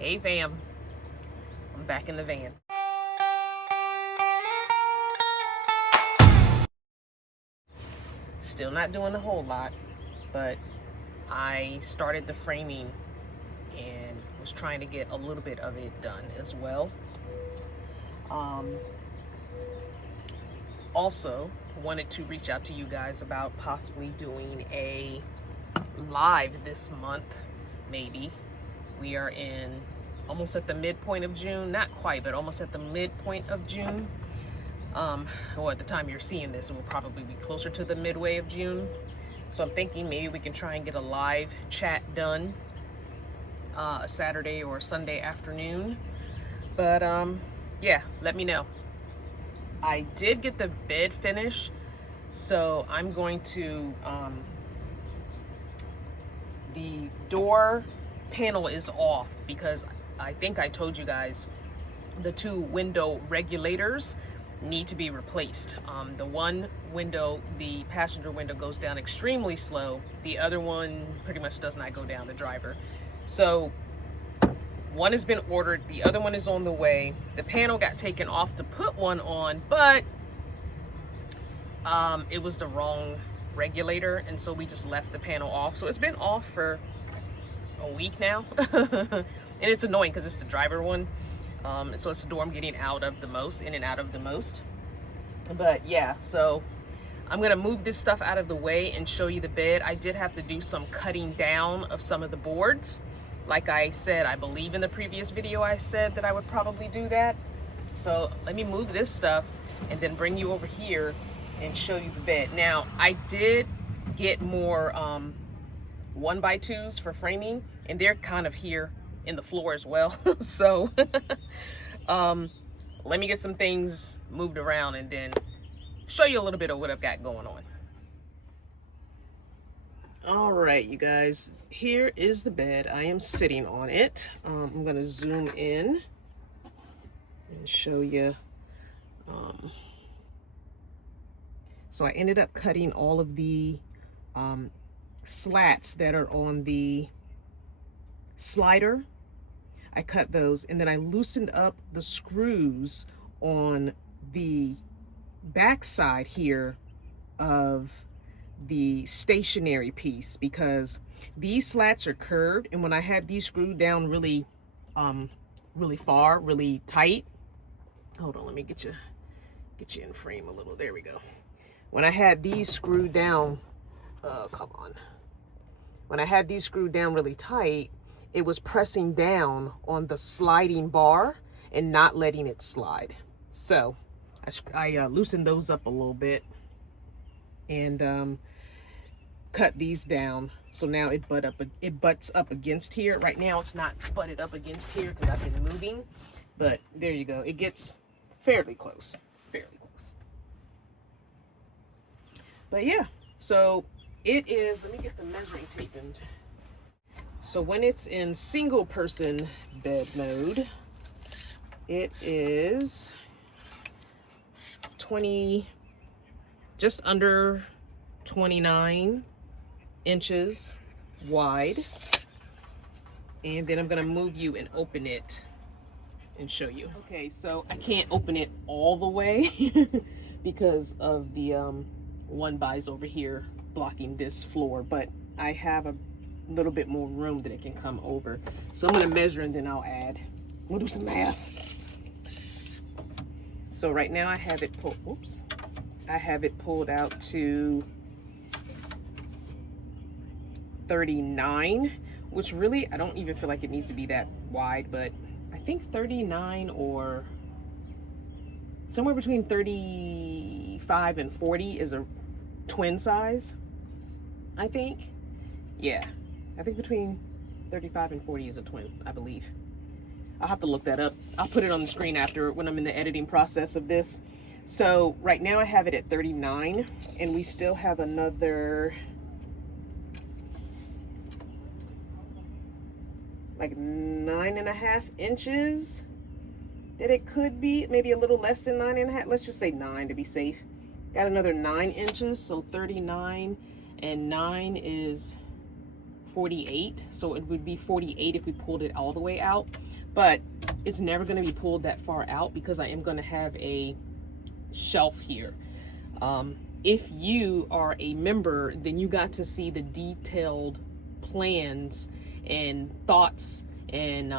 Hey fam, I'm back in the van. Still not doing a whole lot, but I started the framing and was trying to get a little bit of it done as well. Also wanted to reach out to you guys about possibly doing a live this month, maybe. We are in almost at the midpoint of June, not quite, but almost at the midpoint of June. Well, at the time you're seeing this, it will probably be closer to the midway of June. So I'm thinking maybe we can try and get a live chat done a Saturday or Sunday afternoon. But yeah, let me know. I did get the bed finished, so I'm going to, the door panel is off because I think I told you guys the two window regulators need to be replaced. The one window, the passenger window, goes down extremely slow. The other one pretty much does not go down, the driver. So one has been ordered, the other one is on the way. The panel got taken off to put one on, but it was the wrong regulator, and so we just left the panel off. So it's been off for a week now. And it's annoying because it's the driver one. So it's the door I'm getting out of the most, in and out of the most. But yeah, so I'm gonna move this stuff out of the way and show you the bed. I did have to do some cutting down of some of the boards. Like I said, I believe in the previous video I said that I would probably do that. So let me move this stuff and then bring you over here and show you the bed. Now, I did get more 1x2s for framing, and they're kind of here in the floor as well. So let me get some things moved around and then show you a little bit of what I've got going on. All right, you guys, here is the bed. I am sitting on it. I'm gonna zoom in and show you. So I ended up cutting all of the slats that are on the slider. I cut those, and then I loosened up the screws on the back side here of the stationary piece, because these slats are curved, and when I had these screwed down really far, really tight. Hold on, let me get you in frame a little. There we go. When I had these screwed down, come on. When I had these screwed down really tight, it was pressing down on the sliding bar and not letting it slide. So I loosened those up a little bit and cut these down. So now it butts up against here. Right now it's not butted up against here because I've been moving, but there you go. It gets fairly close, But yeah, so it is, let me get the measuring tape in. So when it's in single person bed mode, it is 20, just under 29 inches wide. And then I'm gonna move you and open it and show you. Okay, so I can't open it all the way because of the 1xs over here blocking this floor, but I have a little bit more room that it can come over. So I'm gonna measure and then I'll add. We'll do some math. So right now I have it pulled, oops. I have it pulled out to 39, which really, I don't even feel like it needs to be that wide, but I think 39 or somewhere between 35 and 40 is a twin size, I think. Yeah, I think between 35 and 40 is a twin, I believe. I'll have to look that up. I'll put it on the screen after, when I'm in the editing process of this. So right now I have it at 39, and we still have another like 9.5 inches that it could be, maybe a little less than 9.5. Let's just say 9 to be safe. Got another 9 inches, so 39, and 9 is 48. So it would be 48 if we pulled it all the way out. but it's never going to be pulled that far out because I am going to have a shelf here. If you are a member, then you got to see the detailed plans and thoughts and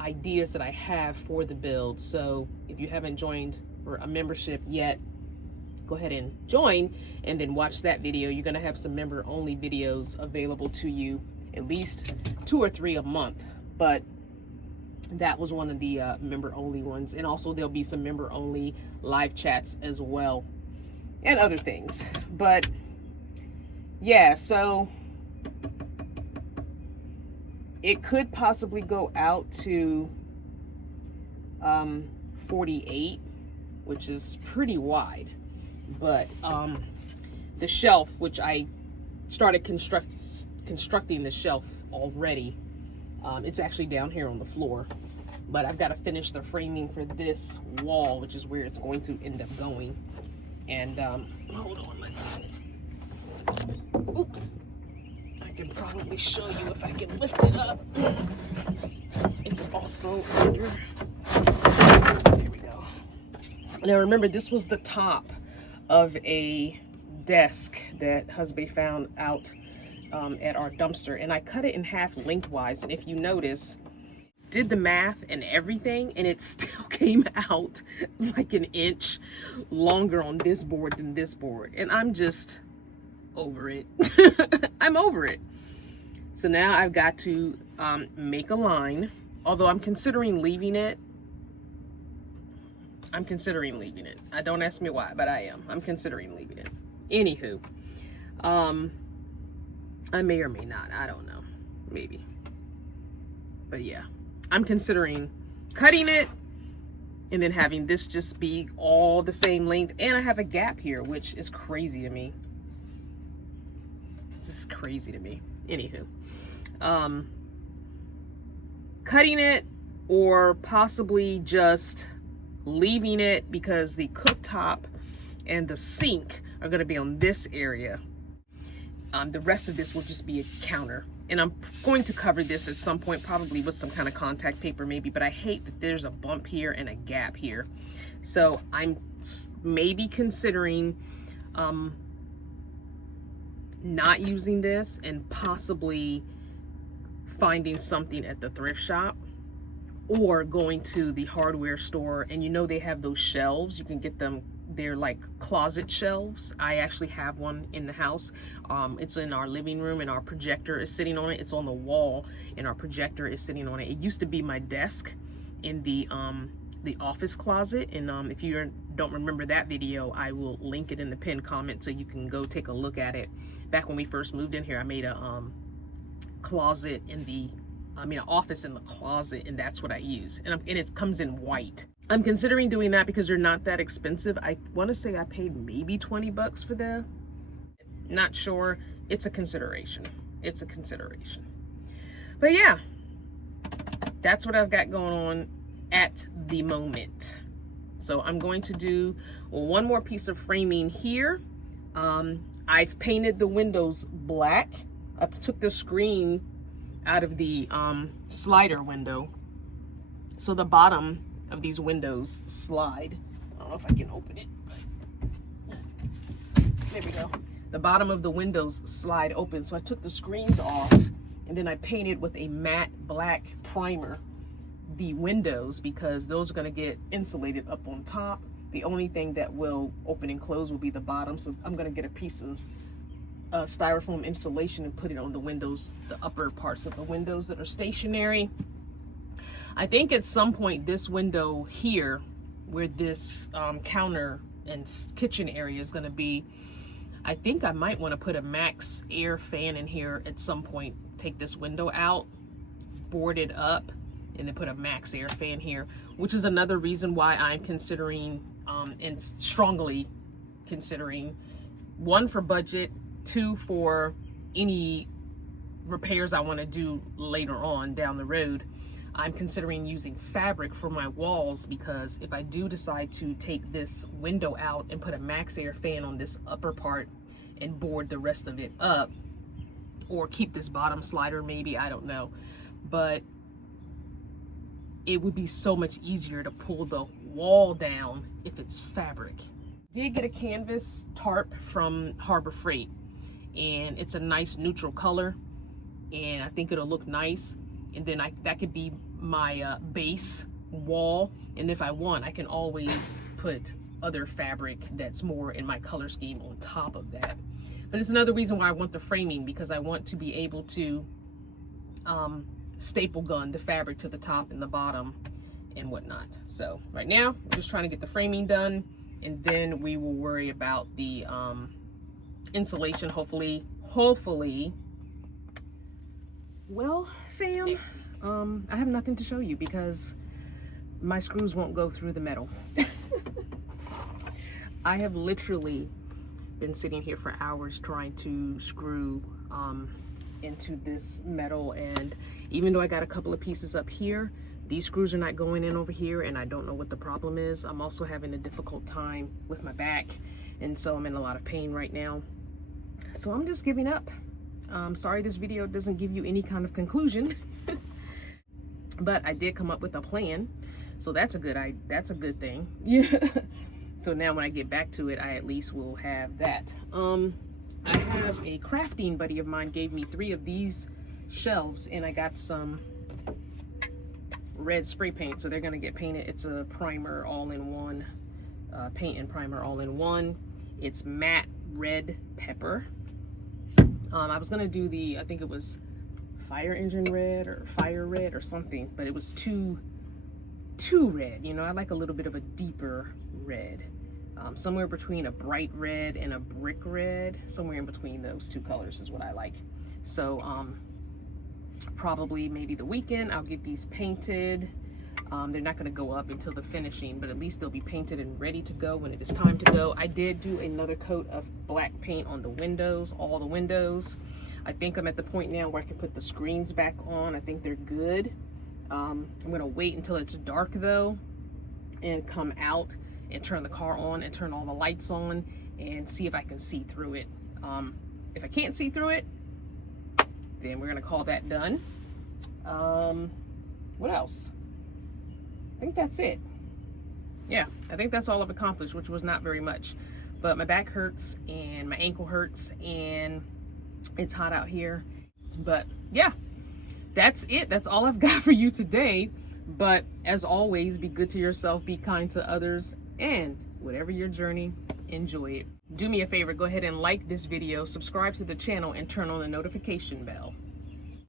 ideas that I have for the build. So if you haven't joined for a membership yet, go ahead and join and then watch that video. You're going to have some member only videos available to you, at least 2 or 3 a month, but that was one of the member only ones. And also there'll be some member only live chats as well and other things. But yeah, so it could possibly go out to 48, which is pretty wide. But the shelf, which I started constructing the shelf already, it's actually down here on the floor, but I've got to finish the framing for this wall, which is where it's going to end up going. And hold on, let's see. Oops, I can probably show you if I can lift it up. It's also under, there we go. Now remember, this was the top of a desk that husband found out at our dumpster, and I cut it in half lengthwise. And if you notice, did the math and everything, and it still came out like an inch longer on this board than this board, and I'm just over it. I'm over it. So now I've got to make a line, although I'm considering leaving it. I'm considering leaving it. Don't ask me why, but I am. I'm considering leaving it. Anywho, I may or may not. I don't know. Maybe. But yeah, I'm considering cutting it and then having this just be all the same length. And I have a gap here, which is crazy to me. Just crazy to me. Anywho, cutting it or possibly just leaving it because the cooktop and the sink are going to be on this area. The rest of this will just be a counter, and I'm going to cover this at some point, probably with some kind of contact paper maybe, but I hate that there's a bump here and a gap here. So I'm maybe considering not using this and possibly finding something at the thrift shop or going to the hardware store. And you know, they have those shelves, you can get them. They're like closet shelves. I actually have one in the house. It's in our living room, and our projector is sitting on it. It's on the wall, and our projector is sitting on it. It used to be my desk in the office closet, and if you don't remember that video, I will link it in the pinned comment so you can go take a look at it. Back when we first moved in here, I made a closet in the an office in the closet, and that's what I use. And it comes in white. I'm considering doing that because they're not that expensive. I want to say I paid maybe 20 bucks for them. Not sure. It's a consideration. It's a consideration. But yeah, that's what I've got going on at the moment. So I'm going to do one more piece of framing here. I've painted the windows black. I took the screen out of the slider window, so the bottom of these windows slide. I don't know if I can open it, but there we go. The bottom of the windows slide open, so I took the screens off and then I painted with a matte black primer the windows, because those are going to get insulated up on top. The only thing that will open and close will be the bottom, so I'm going to get a piece of styrofoam insulation and put it on the windows, the upper parts of the windows that are stationary. I think at some point this window here, where this counter and kitchen area is going to be, I think I might want to put a max air fan in here at some point. Take this window out, board it up, and then put a max air fan here, which is another reason why I'm considering and strongly considering, 1 for budget, 2 for any repairs I want to do later on down the road. I'm considering using fabric for my walls, because if I do decide to take this window out and put a max air fan on this upper part and board the rest of it up, or keep this bottom slider maybe, I don't know, but it would be so much easier to pull the wall down if it's fabric. Did get a canvas tarp from Harbor Freight, and it's a nice neutral color, and I think it'll look nice. And then that could be my base wall, and if I want, I can always put other fabric that's more in my color scheme on top of that. But it's another reason why I want the framing, because I want to be able to staple gun the fabric to the top and the bottom and whatnot. So right now we're just trying to get the framing done, and then we will worry about the insulation, hopefully. Well, fam, I have nothing to show you because my screws won't go through the metal. I have literally been sitting here for hours trying to screw into this metal, and even though I got a couple of pieces up here, these screws are not going in over here, and I don't know what the problem is. I'm also having a difficult time with my back, and so I'm in a lot of pain right now. So I'm just giving up. Sorry this video doesn't give you any kind of conclusion, but I did come up with a plan, so that's a good thing. Yeah. So now when I get back to it, I at least will have that. I have a crafting buddy of mine gave me 3 of these shelves, and I got some red spray paint, so they're gonna get painted. It's a primer all in one, paint and primer all in one. It's matte red pepper. I was gonna do the, I think it was fire engine red or fire red or something, but it was too red. You know, I like a little bit of a deeper red, somewhere between a bright red and a brick red. Somewhere in between those 2 colors is what I like. So probably maybe the weekend I'll get these painted. They're not going to go up until the finishing, but at least they'll be painted and ready to go when it is time to go. I did do another coat of black paint on the windows, all the windows. I think I'm at the point now where I can put the screens back on. I think they're good. I'm going to wait until it's dark though, and come out and turn the car on and turn all the lights on and see if I can see through it. If I can't see through it, then we're going to call that done. What else? I think that's it. Yeah, I think that's all I've accomplished, which was not very much. But my back hurts and my ankle hurts, and it's hot out here. But yeah, that's it. That's all I've got for you today. But as always, be good to yourself, be kind to others, and whatever your journey, enjoy it. Do me a favor, go ahead and like this video, subscribe to the channel, and turn on the notification bell.